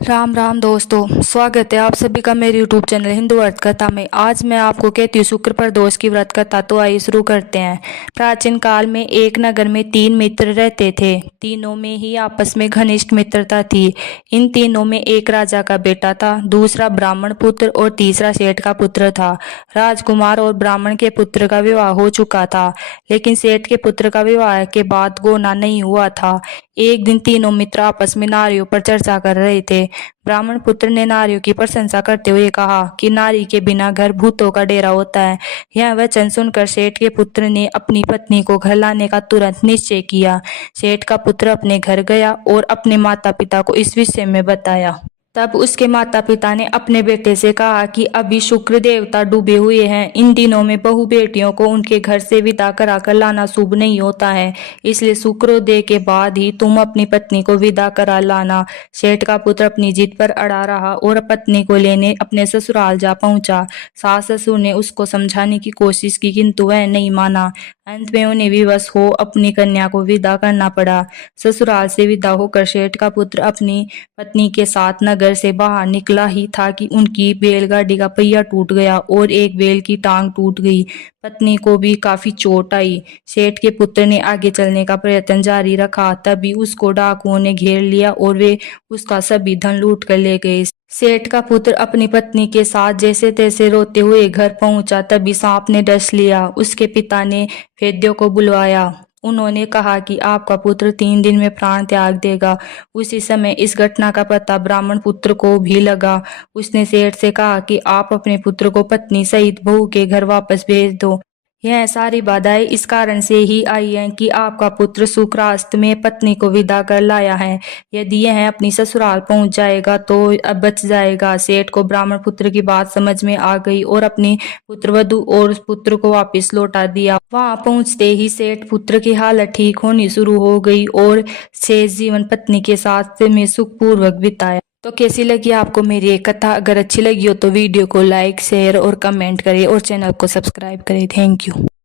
राम राम दोस्तों, स्वागत है आप सभी का मेरे YouTube चैनल हिंदू व्रत कथा में। आज मैं आपको कहती हूँ शुक्र प्रदोष की व्रत कथा। तो आइए शुरू करते हैं। प्राचीन काल में एक नगर में 3 मित्र रहते थे। तीनों में ही आपस में घनिष्ठ मित्रता थी। इन तीनों में एक राजा का बेटा था, दूसरा ब्राह्मण पुत्र और तीसरा सेठ का पुत्र था। राजकुमार और ब्राह्मण के पुत्र का विवाह हो चुका था, लेकिन सेठ के पुत्र का विवाह के बाद गोना नहीं हुआ था। एक दिन तीनों मित्र आपस में नारियों पर चर्चा कर रहे थे। ब्राह्मण पुत्र ने नारियों की प्रशंसा करते हुए कहा कि नारी के बिना घर भूतों का डेरा होता है। यह वचन सुनकर सेठ के पुत्र ने अपनी पत्नी को घर लाने का तुरंत निश्चय किया। सेठ का पुत्र अपने घर गया और अपने माता पिता को इस विषय में बताया। तब उसके माता पिता ने अपने बेटे से कहा कि अभी शुक्र देवता डूबे हुए हैं। इन दिनों में बहु बेटियों को उनके घर से विदा कराकर लाना शुभ नहीं होता है, इसलिए शुक्रोदय के बाद ही तुम अपनी पत्नी को विदा करा लाना। सेठ का पुत्र अपनी जिद पर अड़ा रहा और पत्नी को लेने अपने ससुराल जा पहुंचा। सास ससुर ने उसको समझाने की कोशिश की, किंतु वह नहीं माना। अंत में उन्हें विवश हो अपनी कन्या को विदा करना पड़ा। ससुराल से विदा होकर सेठ का पुत्र अपनी पत्नी के साथ नगर से बाहर निकला ही था कि उनकी बैलगाड़ी का पहिया टूट गया और एक बैल की टांग टूट गई। पत्नी को भी काफी चोट आई। सेठ के पुत्र ने आगे चलने का प्रयत्न जारी रखा, तभी उसको डाकुओं ने घेर लिया और वे उसका सभी धन लूट कर ले गए। सेठ का पुत्र अपनी पत्नी के साथ जैसे तैसे रोते हुए घर पहुंचा, तभी सांप ने डस लिया। उसके पिता ने वैद्यों को बुलवाया। उन्होंने कहा कि आपका पुत्र 3 दिन में प्राण त्याग देगा। उसी समय इस घटना का पता ब्राह्मण पुत्र को भी लगा। उसने सेठ से कहा कि आप अपने पुत्र को पत्नी सहित बहू के घर वापस भेज दो। यह सारी बाधाएं इस कारण से ही आई हैं कि आपका पुत्र शुक्रास्त में पत्नी को विदा कर लाया है। यदि यह अपनी ससुराल पहुंच जाएगा तो अब बच जाएगा। सेठ को ब्राह्मण पुत्र की बात समझ में आ गई और अपनी पुत्रवधू और उस पुत्र को वापस लौटा दिया। वहां पहुंचते ही सेठ पुत्र की हालत ठीक होनी शुरू हो गई और शेष जीवन पत्नी के साथ में सुखपूर्वक बिताया। तो कैसी लगी आपको मेरी ये कथा? अगर अच्छी लगी हो तो वीडियो को लाइक, शेयर और कमेंट करें और चैनल को सब्सक्राइब करें। Thank you.